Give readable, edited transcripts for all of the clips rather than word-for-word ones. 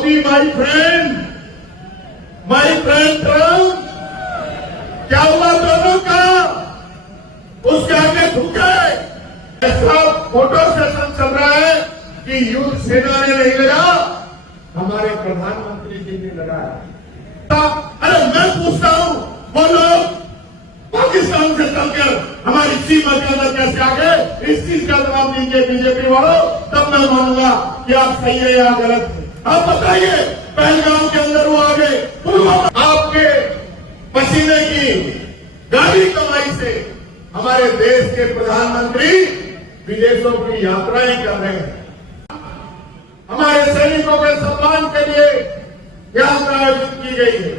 Modi my friend Trump, क्या हुआ दोनों का? उसके आगे झुके। ऐसा फोटो सेशन चल रहा है कि युद्ध सेना ने नहीं लड़ा, हमारे प्रधानमंत्री जी ने लड़ा। अरे मैं पूछता हूं, वो लोग पाकिस्तान से चलकर हमारी सीमा के अंदर कैसे आ गए? इस चीज का जवाब दीजिए बीजेपी वालों, तब मैं मानूंगा कि आप सही है या गलत है। आप बताइए, पहलगाम के अंदर वो आ गए, पुलवामा आपके पसीने की गाड़ी कमाई से हमारे देश के प्रधानमंत्री विदेशों की यात्राएं कर रहे हैं। हमारे सैनिकों के सम्मान के लिए यात्रा आयोजित की गई है।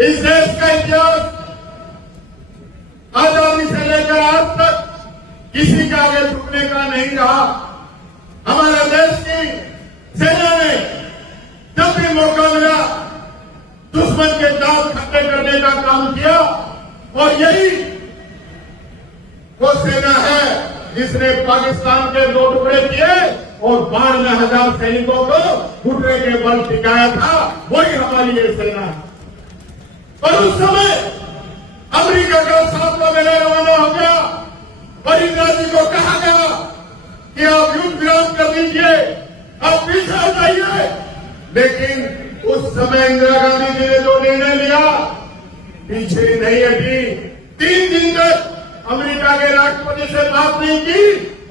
इस देश का इतिहास आजादी से लेकर आज तक किसी के आगे झुकने का नहीं रहा। हमारे देश की सेना ने जब भी मौका मिला दुश्मन के दांत खट्टे करने का काम किया, और यही वो सेना है जिसने पाकिस्तान के 2 टुकड़े किए और 12,000 सैनिकों को घुटने के बल टिकाया था। वही हमारी ये सेना है। और उस समय अमेरिका का 7 महीने रवाना हो गया और इंदिरा जी को कहा गया कि आप युद्ध विराम कर दीजिए, आप पीछे आ जाइए। लेकिन उस समय इंदिरा गांधी जी ने जो निर्णय लिया, पीछे नहीं हटी। 3 दिन तक अमेरिका के राष्ट्रपति से बात नहीं की,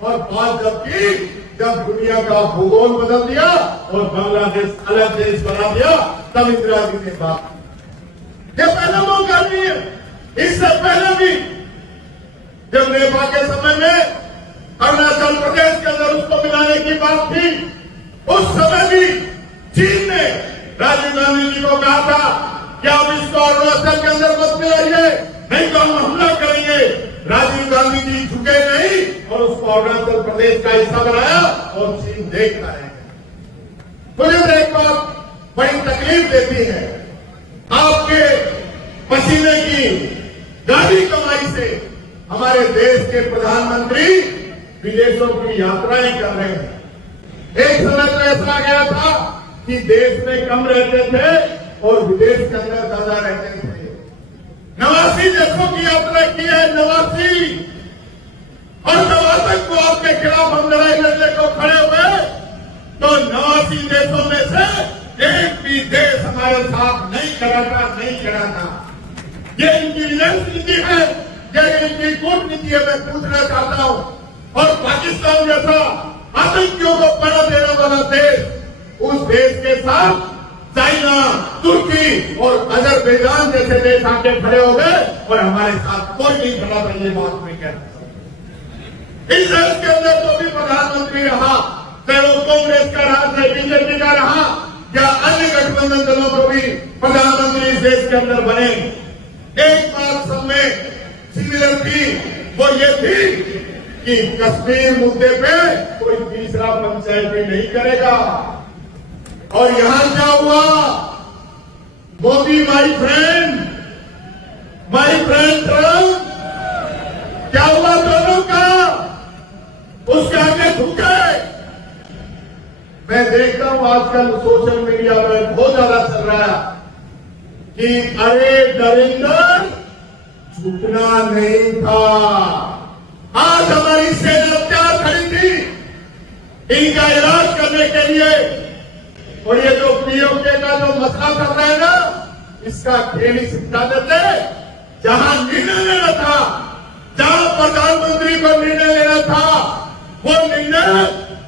और बात जब की, जब दुनिया का भूगोल बदल दिया और बांग्लादेश अलग देश बना दिया, तब इंदिरा जी ने बात की। ये पहला मौका नहीं है। इससे पहले भी जब नेपाल के समय में अरुणाचल प्रदेश के अंदर उसको मिलाने की बात थी, उस समय भी चीन ने राजीव गांधी जी को कहा था कि आप इसको अरुणाचल के अंदर मत मिलाइए, नहीं तो हम हमला करेंगे। राजीव गांधी जी झुके नहीं और उसको अरुणाचल प्रदेश का हिस्सा बनाया, और चीन देखता है। मुझे एक बात बड़ी तकलीफ देती है, आपके पसीने की गाड़ी कमाई से हमारे देश के प्रधानमंत्री विदेशों की यात्राएं कर रहे हैं। एक समय तो ऐसा गया था कि देश में कम रहते थे और विदेश के अंदर ज्यादा रहते थे। 89 देशों की यात्रा की है, 89, और जब तक को आपके खिलाफ हम लड़ाई लड़ने को खड़े हुए तो 89 देशों में से एक भी देश हमारे साथ नहीं खड़ा था। ये इनकी विदेश नीति है, ये इनकी कूटनीति है। मैं पूछना चाहता हूं, और पाकिस्तान जैसा आतंकियों को पड़ा देने वाला देश, उस देश के साथ चाइना, तुर्की और अजरबैजान जैसे देश आके खड़े हो गए, और हमारे साथ कोई नहीं खड़ा था। ये बात मैं कह रहा हूं। इस देश के अंदर जो भी प्रधानमंत्री रहा, चाहे वो कांग्रेस का रहा, चाहे बीजेपी का रहा, या अन्य गठबंधन दलों को भी प्रधानमंत्री इस देश के अंदर बने, एक बात सब में सिमिलर थी, वो ये थी कि कश्मीर मुद्दे पे कोई तीसरा पंचायती नहीं करेगा। और यहां क्या हुआ? मोदी माय फ्रेंड ट्रम्प, क्या हुआ दोनों का? उसके आगे झुके। मैं देखता हूं आजकल सोशल मीडिया में बहुत ज्यादा चल रहा है कि अरे नरेंद्र झुकना नहीं था। आज हमारी सेना तैयार खड़ी थी इनका इलाज करने के लिए, और ये जो पीओके का जो मसला कर रहा है ना, इसका खेल ही सिखा देते। जहां निर्णय लेना था, जहां प्रधानमंत्री को निर्णय लेना था, वो निर्णय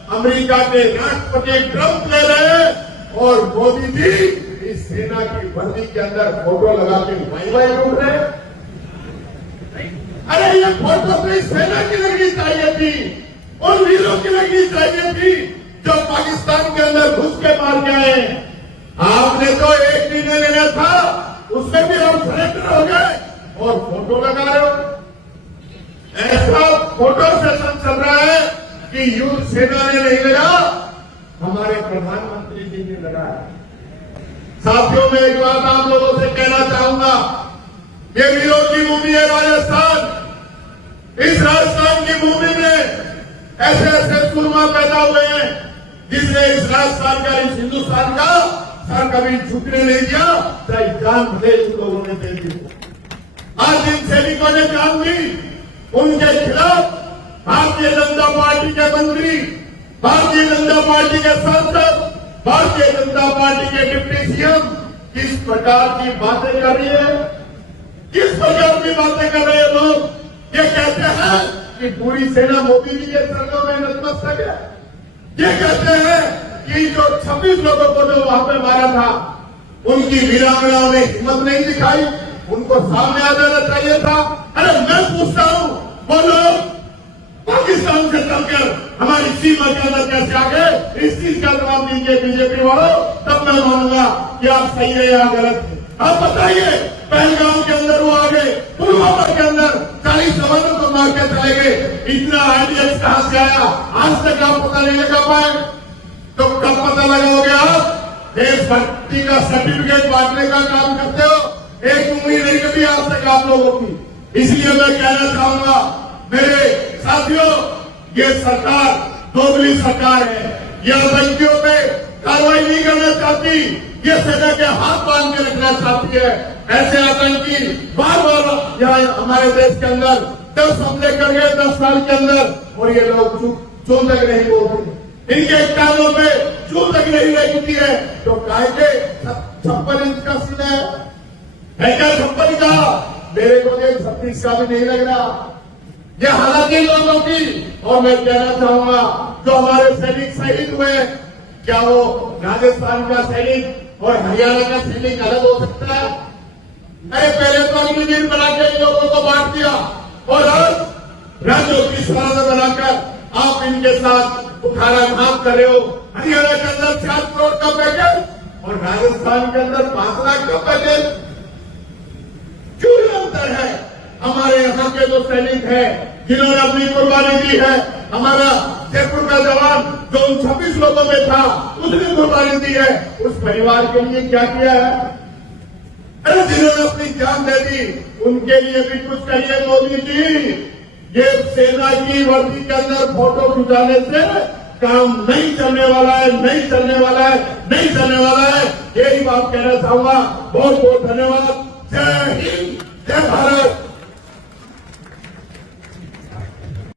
अमेरिका के राष्ट्रपति ट्रंप ले रहे हैं, और मोदी जी इस सेना की वर्दी के अंदर फोटो लगा के वाई उठ रहे हैं। अरे ये फोटो तो इस सेना की लगनी चाहिए थी, उन वीरों की लगनी चाहिए थी जो पाकिस्तान के अंदर घुस के मार के आए। आपने तो एक निर्णय लेना था, उसमें भी हम सरेंडर हो गए और फोटो लगा रहे हो। ऐसा फोटो सेशन चल रहा है कि युद्ध सेना ने नहीं लड़ा, हमारे प्रधानमंत्री जी ने लड़ा। साथियों, में एक बात आप लोगों से कहना चाहूंगा, ये वीरों की भूमि है राजस्थान। इस राजस्थान की भूमि में ऐसे ऐसे सूरमा पैदा हुए हैं जिसने इस राजस्थान का, इस हिंदुस्तान का सर कभी झुकने नहीं दिया, चाहे जान भले इन लोगों ने दे दी। आज इन सैनिकों ने जान दी, उनके खिलाफ भारतीय जनता पार्टी के मंत्री, भारतीय जनता पार्टी के सांसद, भारतीय जनता पार्टी के डिप्टी सीएम किस प्रकार की बातें कर रही है, किस प्रकार की बातें कर रहे हैं लोग। ये कहते हैं कि पूरी सेना मोदी जी के चरणों में नतमस्तक है। ये कहते हैं कि जो 26 लोगों को जो वहां पे मारा था, उनकी वीरांगनाओं ने हिम्मत नहीं दिखाई, उनको सामने आ जाना चाहिए था। अरे मैं पूछता हूं, वो लोग पाकिस्तान से चलकर हमारी सीमा के अंदर कैसे आ गए? इस चीज का जवाब दीजिए बीजेपी वालों, तब मैं मानूंगा कि आप सही है या गलत है। आप बताइए, पहलगाम के अंदर वो आ गए, पुलवामा के अंदर 40 जवानों को मार के चले गए। इतना आइडियल्स कहां से आया? आज तक आप पता नहीं लगा पाए, तो कब पता लगाओगे? आप देशभक्ति का सर्टिफिकेट बांटने का काम करते हो, एक उंगली नहीं कभी आज तक आप लोगों की। इसलिए मैं कहना चाहूंगा मेरे साथियों, ये सरकार दोगली सरकार है। ये आतंकियों पे कार्रवाई नहीं करना चाहती, ये सेना के हाथ बांध के रखना चाहती है। ऐसे आतंकी बार बार यहाँ हमारे देश के अंदर 10 हमले कर गए 10 साल के अंदर, और ये लोग चूं तक नहीं बोलते, इनके कानों पे चूं तक नहीं लगती है। तो काहे के 56 इंच का सीना है क्या? 56 का? मेरे को 36 का भी नहीं लग रहा। ये हालात इन लोगों की। और मैं कहना चाहूंगा, जो हमारे सैनिक शहीद हुए, क्या वो राजस्थान का सैनिक और हरियाणा का सैनिक अलग हो सकता है? अरे पहले तो अगले दिन बना के इन लोगों को बांट दिया, और आज राज्यों की सलाह बनाकर आप इनके साथ उठाना काम कर रहे हो। हरियाणा के अंदर 4 करोड़ का पैकेज और राजस्थान के अंदर 5 लाख का पैकेज। क्यों अंतर है? हमारे यहाँ के जो सैनिक हैं, जिन्होंने अपनी कुर्बानी दी है, हमारा जयपुर का जवान जो उन 26 लोगों में था, उसने कुर्बानी दी है, उस परिवार के लिए क्या किया है? अरे जिन्होंने अपनी जान दे दी, उनके लिए भी कुछ करिए मोदी जी। ये सेना की वर्दी के अंदर फोटो खिंचाने से काम नहीं चलने वाला है, नहीं चलने वाला है, नहीं चलने वाला है। यही बात कहना चाहूंगा। बहुत बहुत धन्यवाद। जय हिंद, जय भारत।